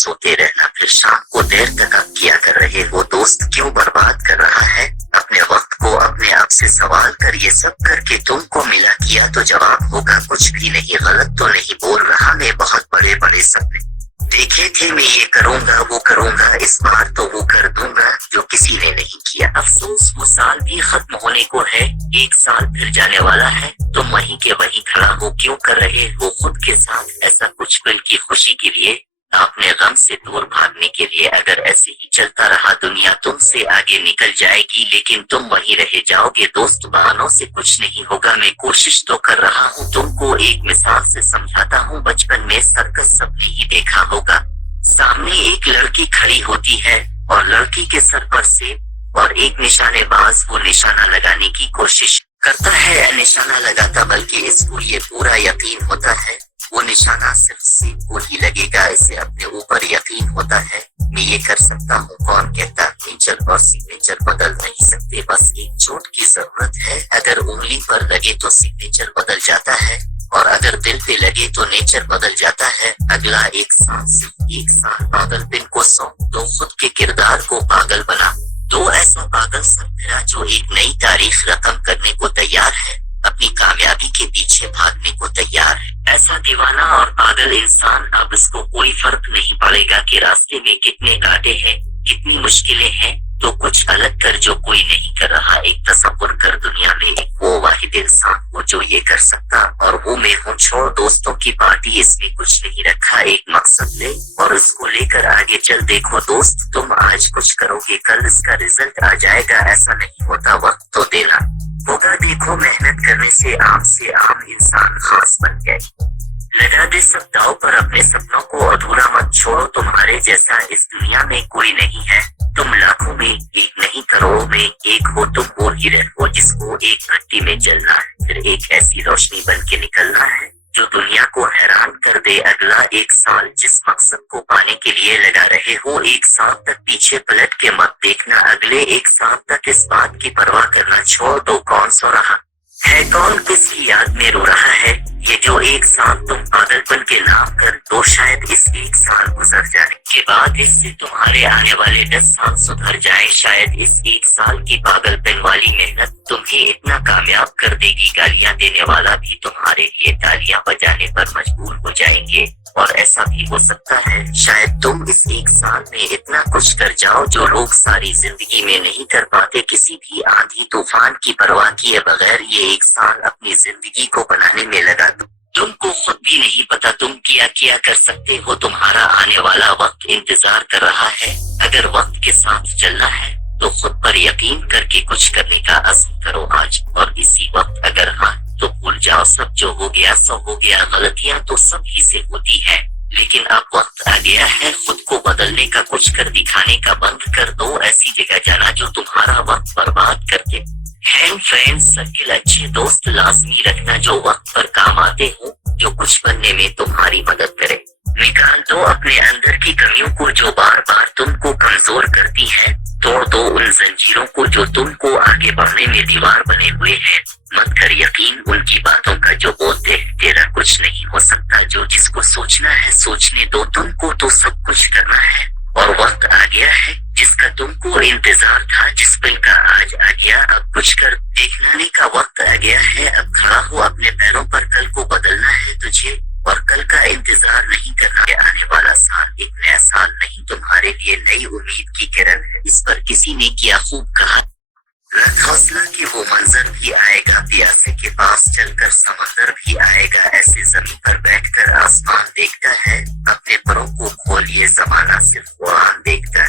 सोते रहना, फिर शाम को देर तक आप क्या कर रहे हो दोस्त, क्यों बर्बाद कर रहा है अपने वक्त को। अपने आप से सवाल कर, ये सब करके तुमको मिला किया तो जवाब होगा कुछ भी नहीं। गलत तो नहीं बोल रहा मैं, बहुत बड़े बड़े सपने देखे थे मैं, ये करूंगा वो करूंगा, इस बार तो वो कर दूंगा जो किसी ने नहीं किया। अफसोस वो साल भी खत्म होने को है, एक साल फिर जाने वाला है, तुम वहीं के वहीं खड़ा हो, क्यों कर रहे हो खुद के साथ ऐसा कुछ पल की खुशी के लिए, अपने गम से दूर भागने के लिए। अगर ऐसे ही चलता रहा दुनिया तुमसे आगे निकल जाएगी, लेकिन तुम वहीं रह जाओगे दोस्त। बहानों से कुछ नहीं होगा, मैं कोशिश तो कर रहा हूँ, तुमको एक मिसाल से समझाता हूँ। बचपन में सर्कस सबने ही देखा होगा, सामने एक लड़की खड़ी होती है और लड़की के सर पर सेब और एक निशानेबाज वो निशाना लगाने की कोशिश करता है। निशाना लगाता बल्कि इसको ये पूरा यकीन होता है वो निशाना सिर्फ सेब को ही लगेगा, इसे अपने ऊपर यकीन होता है मैं ये कर सकता हूँ। कौन कहता नेचर और सिग्नेचर बदल नहीं सकते, बस एक चोट की जरूरत है। अगर उंगली पर लगे तो सिग्नेचर बदल जाता है और अगर दिल पे लगे तो नेचर बदल जाता है। अगला एक साल सिर्फ एक साल पागल बिन को सौंप दो, खुद के किरदार को पागल बना दो। ऐसा पागल सरफिरा जो एक नई तारीख रकम करने को तैयार है, अपनी कामयाबी के पीछे भागने को तैयार है। ऐसा दीवाना और पागल इंसान, अब इसको कोई फर्क नहीं पड़ेगा कि रास्ते में कितने कांटे हैं, कितनी मुश्किलें हैं, तो कुछ अलग कर जो कोई नहीं कर रहा। एक तसव्वुर कर दुनिया में एक वो वाहिद इंसान हो जो ये कर सकता, और वो मैं हूँ। छोड़ दोस्तों की पार्टी, इसमें कुछ नहीं रखा, एक मकसद ले और उसको लेकर आगे चल। देखो दोस्त, तुम आज कुछ करोगे कल इसका रिजल्ट आ जाएगा, ऐसा नहीं होता, वक्त तो देना होगा। देखो मेहनत करने से आम इंसान खास बन गए। लगा दे सब दांव पर, अपने सपनों को अधूरा मत छोड़ो, तुम्हारे जैसा इस दुनिया में कोई नहीं है। तुम लाखों में एक नहीं करोड़ों में एक हो, तुम वो हीरे हो जिसको एक भट्टी में जलना है, फिर एक ऐसी रोशनी बन के निकलना है जो दुनिया को हैरान कर दे। अगला एक साल जिस मकसद को पाने के लिए लगा रहे हो, एक साल तक पीछे पलट के मत देखना। अगले एक साल तक इस बात की परवाह करना छोड़ दो कौन सो रहा है, कौन किसकी याद में रो रहा है। ये जो एक साल तुम पागलपन के नाम कर दो, शायद इस एक साल गुजर जाने के बाद इससे तुम्हारे आने वाले 10 साल सुधर जाए। शायद इस एक साल की पागलपन वाली मेहनत तुम्हें इतना कामयाब कर देगी, गालियां देने वाला भी तुम्हारे लिए तालियां बजाने पर मजबूर हो जाएंगे। और ऐसा भी हो सकता है शायद तुम इस एक साल में इतना कुछ कर जाओ जो लोग सारी जिंदगी में नहीं कर पाते। किसी भी आंधी तूफान की परवाह किए बगैर ये एक साल अपनी जिंदगी को बनाने में लगा दो। तुमको खुद भी नहीं पता तुम क्या कर सकते हो, तुम्हारा आने वाला वक्त इंतजार कर रहा है। अगर वक्त के साथ चलना है तो खुद पर यकीन करके कुछ करने का अज़्म करो आज और इसी वक्त। अगर हाँ तो भूल जाओ सब जो हो गया सो हो गया, गलतियां तो सब ही से होती है, लेकिन अब वक्त आ गया है खुद को बदलने का। कुछ कर दिखाने का बंद कर दो, ऐसी जगह जाना जो तुम्हारा वक्त बर्बाद कर दे। हैंड फ्रेंड्स सर्किल अच्छे दोस्त लाजमी रखना जो वक्त पर काम आते हो, जो कुछ बनने में तुम्हारी मदद करे। निकाल दो अपने अंदर की कमियों को जो बार बार तुमको कमजोर करती है, तोड़ दो उन जंजीरों को जो तुमको आगे बढ़ने में दीवार बने हुए हैं। मत कर यकीन उनकी बातों का जो बोलते हैं तेरा कुछ नहीं हो सकता। जो जिसको सोचना है सोचने दो, तुमको तो सब कुछ करना है और वक्त आ गया है जिसका तुमको इंतजार था, जिस पल का आज आ गया। अब कुछ कर दिखाने का वक्त आ गया है, अब खड़ा हो अपने पैरों पर, कल को बदलना है तुझे और कल का इंतजार नहीं करना है। आने वाला साल एक नया साल नहीं, तुम्हारे लिए नई उम्मीद की किरण है। इस पर किसी ने किया खूब कहा, रख हौसला कि वो मंजर भी आएगा, प्यासे के पास चलकर समंदर भी आएगा। ऐसे जमीन पर बैठकर आसमान देखता है, अपने परों को खोलिए जमाना सिर्फ कुरान देख